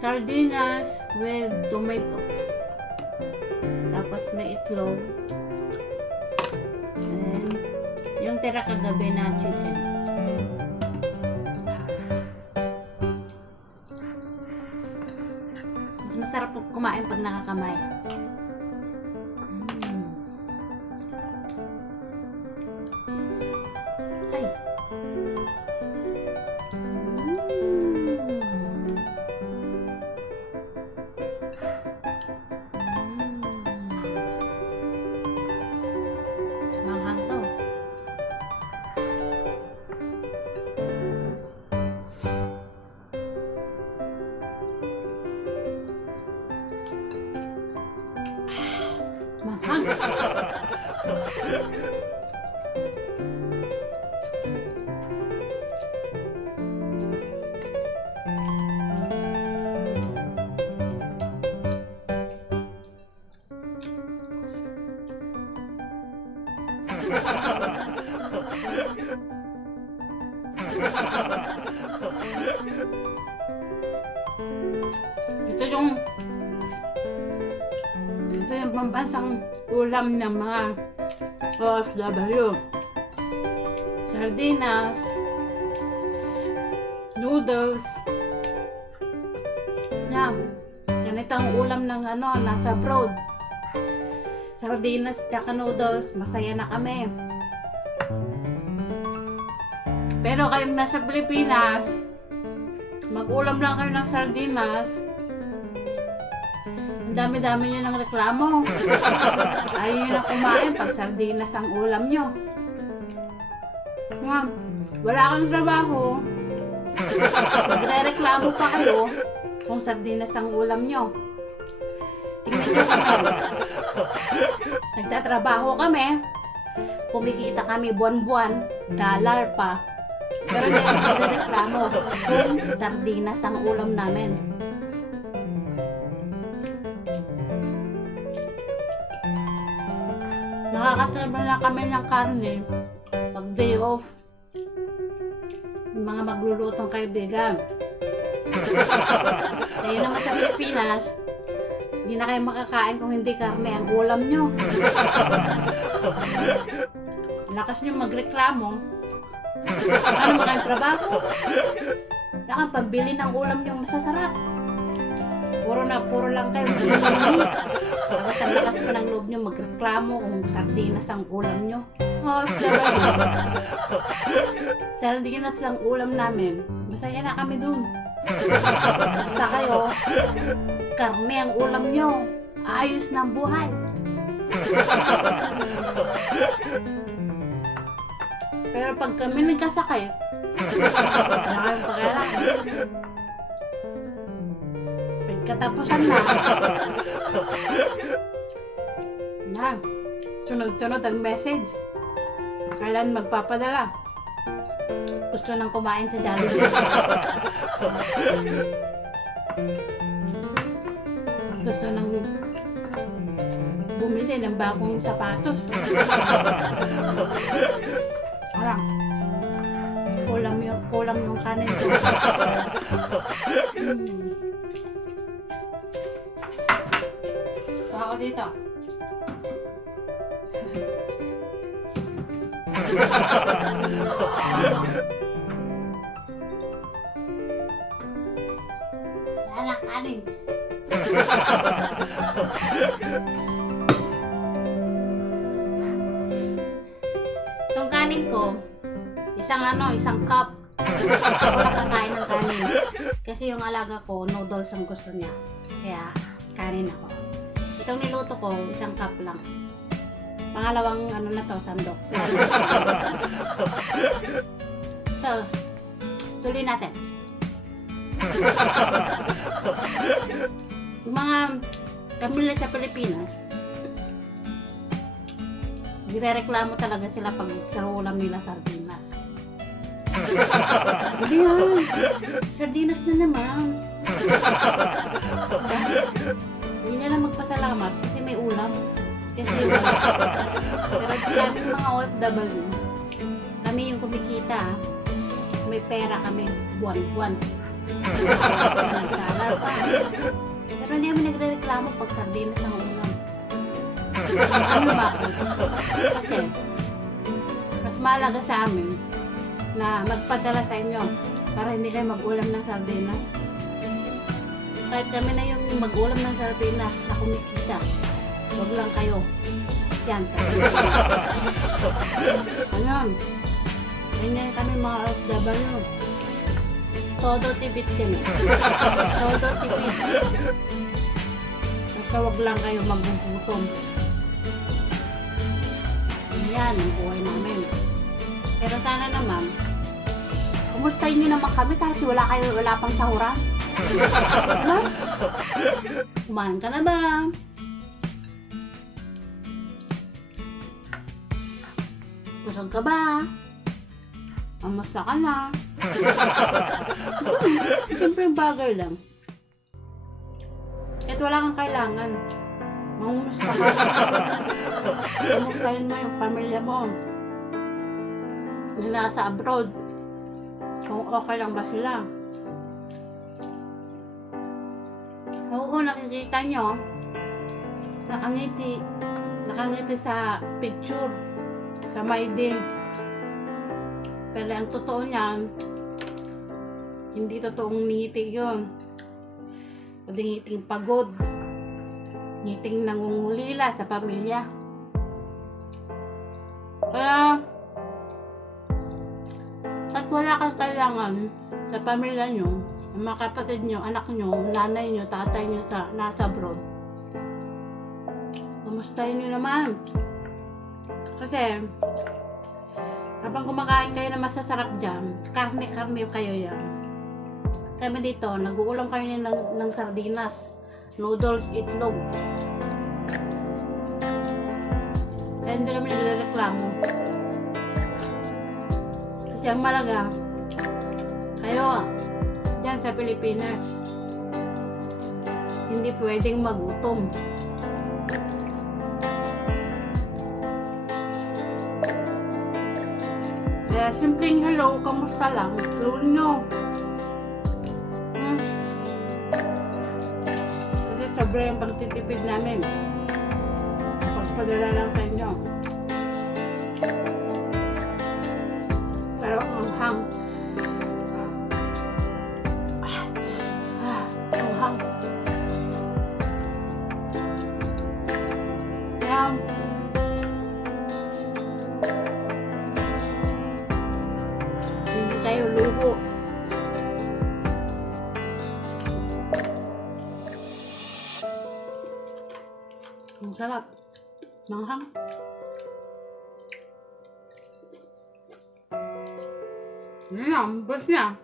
Sardinas with tomato. Tapos may itlog. And yung tira kagabi na chicken. Mas masarap kumain pag nakakamay. Ay. Manghang to. Manghang. Ito yung pambansang ulam ng mga OFW. Sardinas, noodles. Yan. Ganito ang ulam ng nasa abroad. Sardinas tsaka noodles, masaya na kami. Pero kayong nasa Pilipinas, mag-ulam lang kayo ng sardinas, ang dami-dami nyo ng reklamo. Ayaw nyo na kumain pag sardinas ang ulam nyo. Wala kang trabaho, magre-reklamo pa kayo kung sardinas ang ulam nyo. Tingnan nyo kami. Nagtatrabaho kami, kumikita kami buwan-buwan, dollar pa. Pero hindi nagre-reklamo kung sardinas ang ulam namin. Nakakatrabaho na kami ng karne pag day off. Yung mga maglulutong kaibigan. Kaya naman sa Pilipinas, hindi na kayo makakain kung hindi karne ang ulam nyo. Lakas nyo magreklamo. Ano makang trabaho? Wala kang pambili ng ulam nyo masasarap. Puro lang kayo. Tapos ang lakas pa ng loob nyo magreklamo kung sardinas ang ulam nyo. Oh, sardinas lang ulam namin. Masaya na kami dun. Basta kayo, karne ang ulam nyo. Ayos ng buhay. Pero pag kami nagkasakay, wala kayong pakialam. Katapusan na. Yan. Sunod-sunod ang message. Kailan magpapadala? Gusto nang kumain sa Jollibee. Gusto nang bumili ng bagong sapatos. Wala. Kulang yung kanin ko. Ako dito. Anak kanin. Itong kanin ko, isang cup. Ako nakakain ng kanin. Kasi yung alaga ko, noodles ang gusto niya. Kaya, kanin ako. Itong niluto ko, isang cup lang. Pangalawang na to, sandok. So, tuloy natin. Yung mga pamilya sa Pilipinas, nire-reklamo talaga sila pag sa ulam nila sardinas. Hindi yan. Sardinas na naman. Hindi na lang magpasalamat kasi may ulam. Kasi wala. Pero kami mga OFW, kami yung kumikita. May pera kami buwan-buwan. Nagsalar pa. Pero hindi kami nagre-reklamo pag sardinas ang ulam. Ano bakit? Kasi, mas mahalaga sa amin na magpadala sa inyo para hindi kayo mag-ulam ng sardinas. Kahit kami na yung mag-ulam ng sardinas na kumikita, huwag lang kayo. Yan, ano? Ganyan kami mga OFW. Todo tipid kami. Todo tipid. Basta huwag lang kayo magbubutom. Yan ang buhay namin. Pero sana naman, kumustahin nyo naman kami kahit wala pang sahuran. Diba? Kumain ka na ba? Busog ka ba? Amusta ka na? Simpleng bagay lang. Kahit wala kang kailangan, mangumusta ka. Kumustahin mo yung pamilya mo. Nila sa abroad. Kung okay lang ba sila. Oo, nakikita nyo. Nakangiti sa picture. Sa My Day. Pero ang totoo niyan, hindi totoong ngiti yun. Kundi ngiting pagod. Ngiting nangungulila sa pamilya. Kaya, at wala kang kailangan sa pamilya nyo, ang mga kapatid nyo, anak nyo, nanay nyo, tatay nyo nasa abroad. Kumustahin nyo naman. Kasi, habang kumakain kayo na masasarap dyan, karne-karne kayo yan. Kami dito, nag-uulam kami ng sardinas, noodles, itlog. Kaya hindi kami nagre-reklamo. Kasi ang malaga, kayo, dyan sa Pilipinas, hindi pwedeng magutom. Kaya simpleng hello, kamusta lang, flow nyo. Kasi sobra yung pagtitipid namin. Pagpadala lang sa inyo. Pero ang hang. Ang hang. Kaya, hindi tayo luho. Ang sarap. Manghang. Yan, bus niya.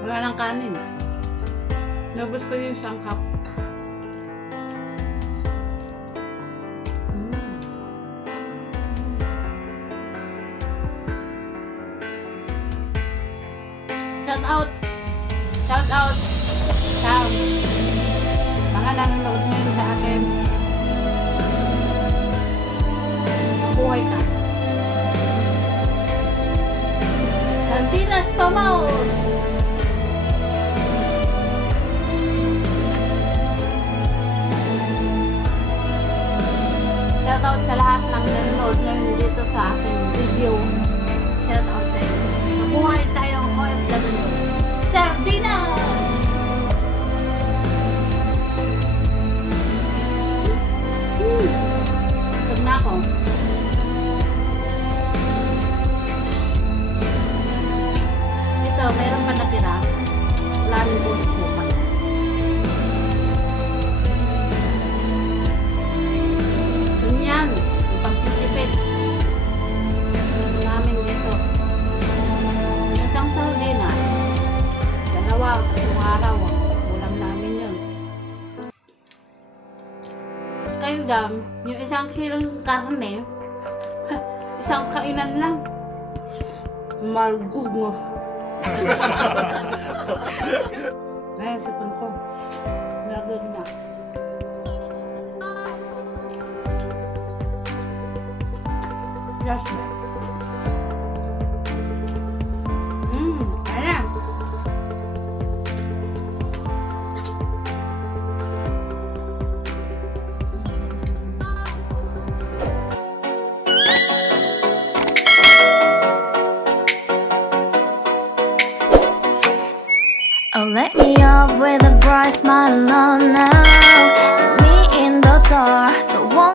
Wala nang kanin. Nabus ko yung isang cup. Shout out! Shout out! Sa mga nanonood nyo sa akin. Buhay ka. Sardinas Pamaon! Shout out sa lahat ng nanonood ngayon dito sa aking video. Shout out sa inyo. Mabuhay tayong OFW. Sardinas! Busog na ako. Ito, mayroon pa natira. Wala rin po bukas. Ganyan, yung pagtitipid namin dito. Isang sardinas, dalawa o tatlong araw ang ulam namin yun. Kayo dyan, yung isang kilong karne, isang kainan lang. My goodness. Ay, sipon ko. Nagod na. Just